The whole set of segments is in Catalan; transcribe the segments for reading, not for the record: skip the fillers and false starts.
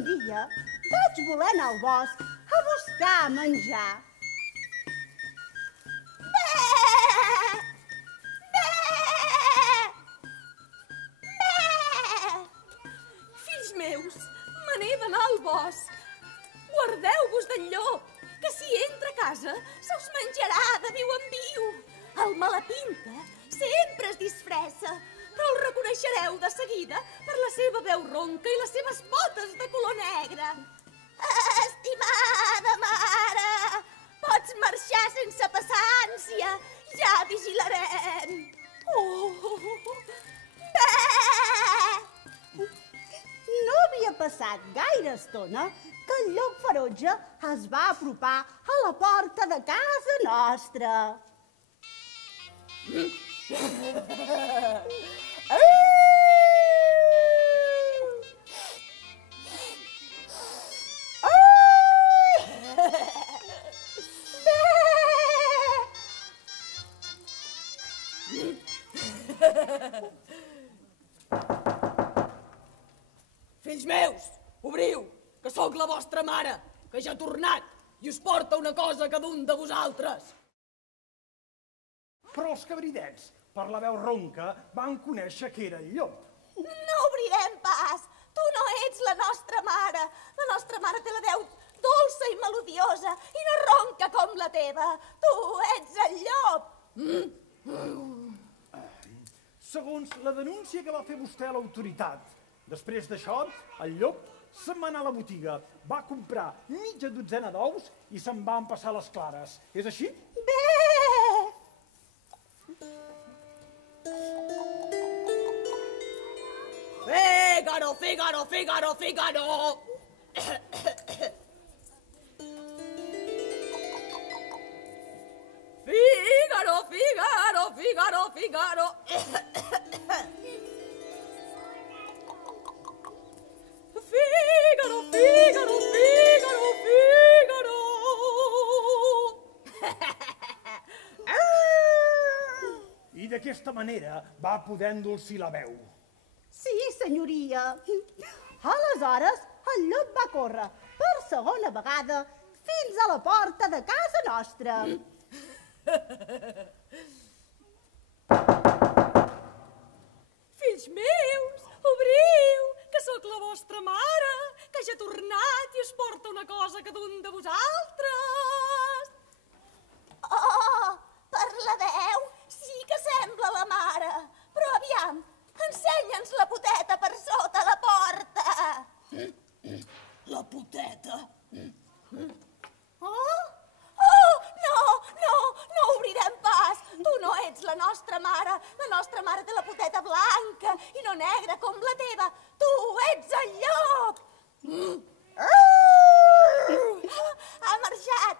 Un dia vaig voler anar al bosc a buscar menjar. Fills meus, me n'he d'anar al bosc. Guardeu-vos del llop, que si entra a casa se us menjarà de viu en viu. El malapinta sempre es disfressa, però el reconeixereu de seguida per la seva veu ronca i les seves potes de color negre. Estimada mare, pots marxar sense passar ànsia, ja vigilarem. No havia passat gaire estona que el llop ferotge es va apropar a la porta de casa nostra. Fills meus, obriu, que sóc la vostra mare, que ja ha tornat i us porta una cosa a cada un de vosaltres. Però els cabridets, per la veu ronca, van conèixer que era el llop. No obrirem pas, tu no ets la nostra mare. La nostra mare té la veu dolça i melodiosa i no ronca com la teva. Tu ets el llop. Segons la denúncia que va fer vostè a l'autoritat, després d'això, el llop se'n va anar a la botiga, va comprar mitja dotzena d'ous i se'n va empassar les clares. És així? Fígaro, Fígaro, Fígaro, Fígaro. Fígaro, Fígaro, Fígaro, Fígaro. Fígaro, Fígaro, Fígaro, Fígaro. I d'aquesta manera va poder endolcir la veu. Sí, senyoria. Aleshores, el llop va córrer per segona vegada fins a la porta de casa nostra. Fills meus, obriu, que sóc la vostra mare, que ja ha tornat i us porta una cosa a cada un de vosaltres. Oh, per la veu sí que sembla la mare, però aviam, ensenya'ns la poteta per sota la porta. La poteta? Oh? Oh, no obrirem pas. Tu no ets la nostra mare. La nostra mare té la poteta blanca i no negra com la teva. Tu ets el llop. Ha marxat.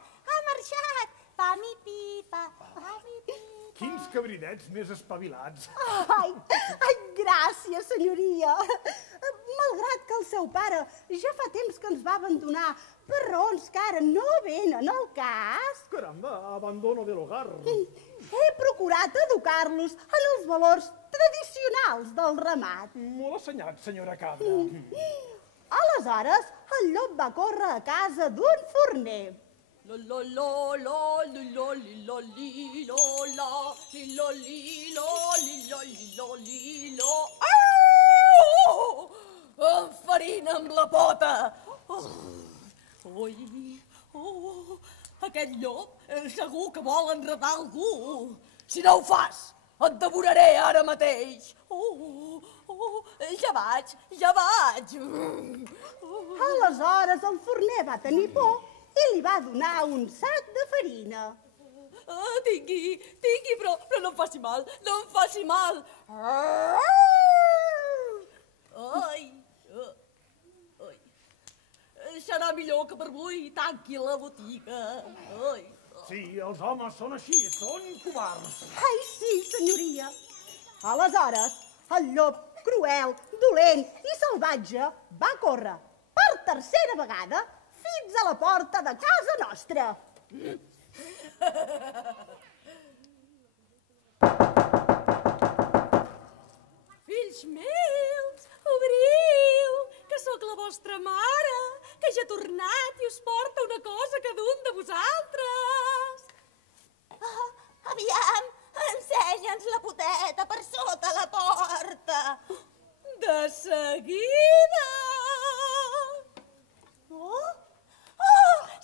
Pa-mi-pipa, pa-mi-pipa. Quins cabridets més espavilats. Ai, gràcies, senyoria. Malgrat que el seu pare ja fa temps que ens va abandonar per raons que ara no venen al cas. Caramba, abandono de l'hogar. He procurat educar-los en els valors tradicionals del ramat. Molt assenyat, senyora Cabra. Aleshores, el llop va córrer a casa d'un forner. Farina amb la pota. Ui, aquest llop segur que vol enredar algú. Si no ho fas, et devoraré ara mateix. Ja vaig. Aleshores, el forner va tenir por i li va donar un sac de farina. Tingui, però no em faci mal, Ai. Serà millor que per avui tanqui la botiga. Sí, els homes són així, són covards. Ai, sí, senyoria. Aleshores, el llop, cruel, dolent i salvatge, va córrer per tercera vegada fins a la porta de casa nostra. Fills meus, obriu, que sóc la vostra vostra mare, que ja ha tornat i us porta una cosa cada un de vosaltres. Aviam, ensenya'ns la poteta per sota la porta. De seguida!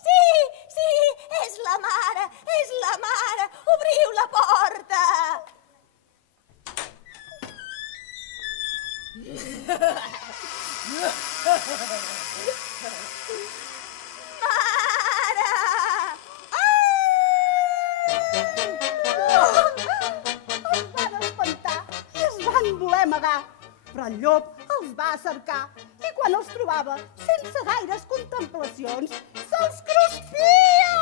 Sí, és la mare, obriu la porta. Mare! Els van espantar i es van voler amagar, però el llop els va cercar i quan els trobava, sense gaires contemplacions, se'ls cruspia!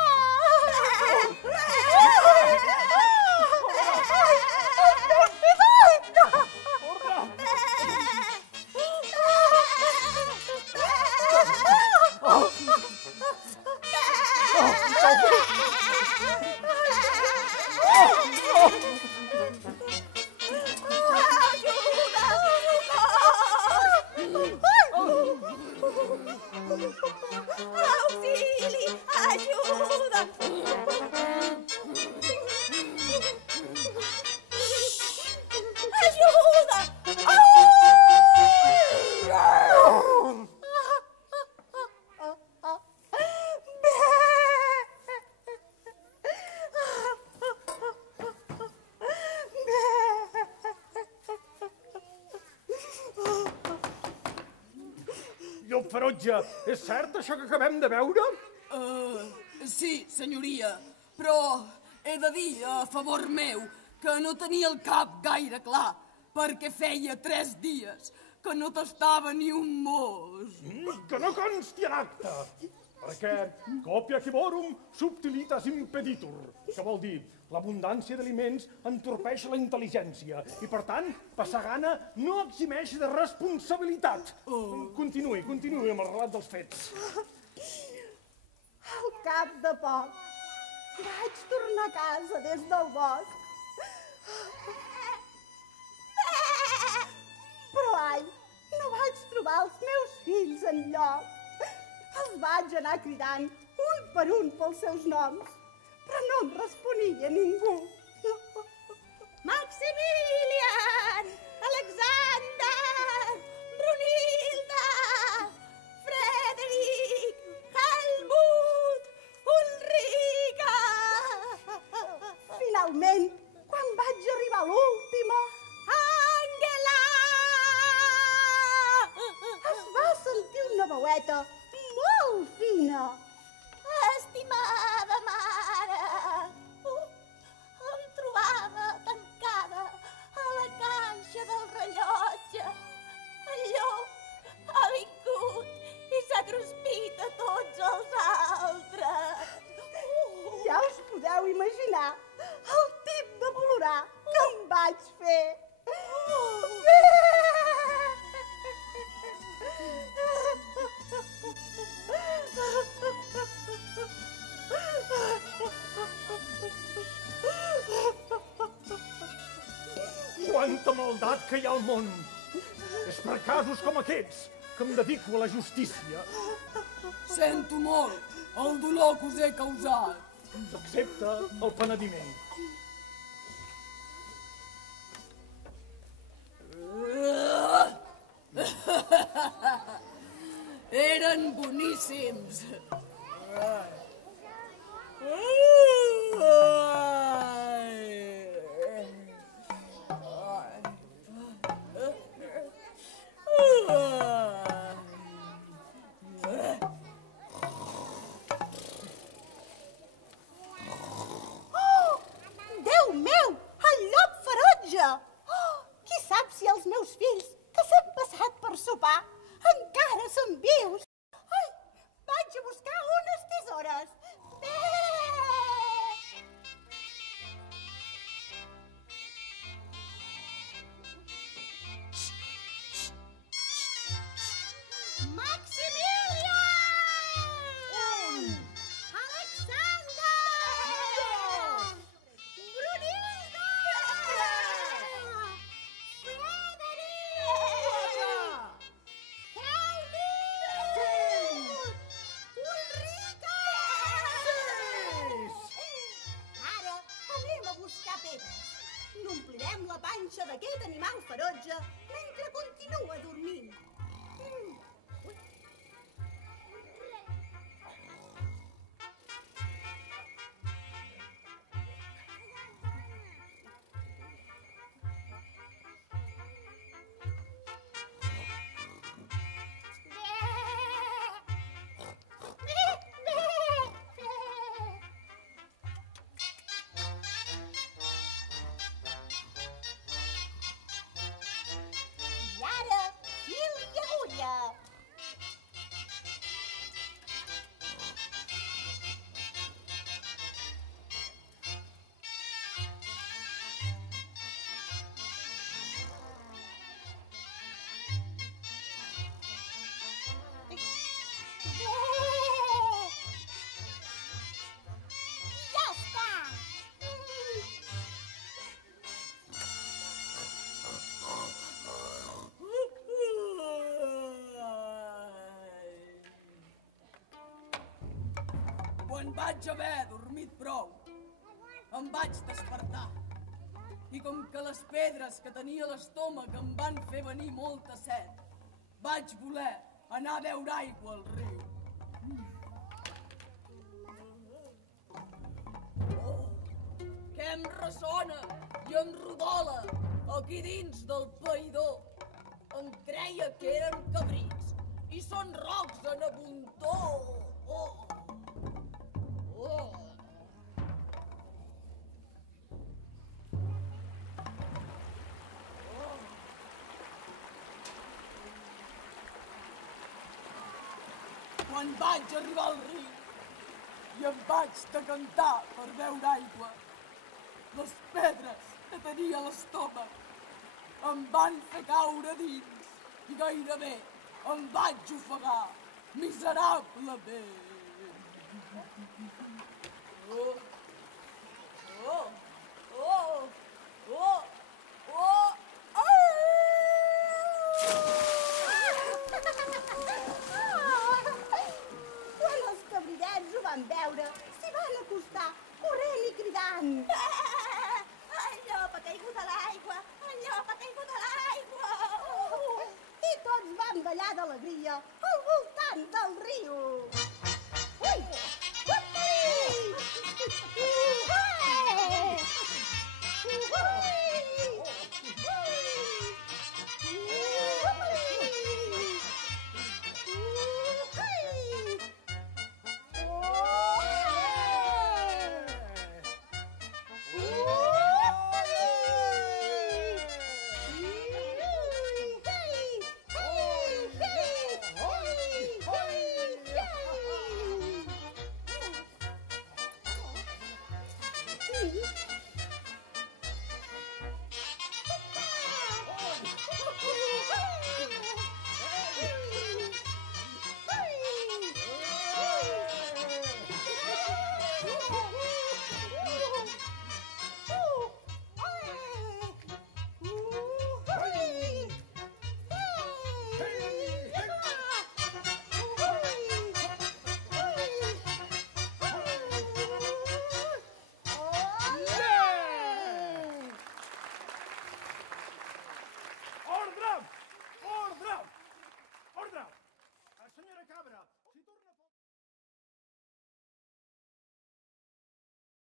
Auxili! Ajuda! Ajuda! Llop ferotge, és cert això que acabem de veure? Sí, senyoria, però he de dir a favor meu que no tenia el cap gaire clar, perquè feia 3 dies que no tastava ni un mos. Que no consti en acte, perquè copia quivorum subtilitas impeditur, que vol dir l'abundància d'aliments entorpeix la intel·ligència i, per tant, passar gana no eximeix de responsabilitat. Continuï amb el relat dels fets. Al cap de poc, vaig tornar a casa des del bosc. Però, ai, no vaig trobar els meus fills enlloc. Els vaig anar cridant un per un pels seus noms, però no em responia ningú. Maximilian! Alexander! Brunilda! Frederic! Helmut! Ulrica! Finalment, quan vaig arribar a l'última, Àngela! es va sentir una veueta molt fina. Estimada mare, em trobava tancada a la caixa del rellotge. El llop ha vingut i s'ha cruspit a tots els altres. Ja us podeu imaginar el tip de plorar que em vaig fer. Quanta maldat que hi ha al món! És per casos com aquests que em dedico a la justícia. Sento molt el dolor que us he causat. Excepte el penediment. Eren boníssims. Déu meu, el llop ferotge! Qui sap si els meus fills, que s'han passat per sopar, encara són vius? Ai, vaig a buscar unes tisores. Bé! quan vaig haver dormit prou, em vaig despertar. I com que les pedres que tenia a l'estómac em van fer venir molta set, vaig voler anar a beure aigua al riu. Oh, que em ressona i em rodola aquí dins del païdor. Em creia que eren cabrits i són rocs en abundor. Oh. Oh. Quan vaig arribar al riu i em vaig decantar per beure aigua, les pedres que tenia a l'estómac em van fer caure dins i gairebé em vaig ofegar miserablement. Oh, oh, oh, oh, oh, Quan els cabridets ho van veure, s'hi van acostar, corrent i cridant. El llop ha caigut a l'aigua! El llop ha caigut a l'aigua! I tots van ballar d'alegria al voltant del riu.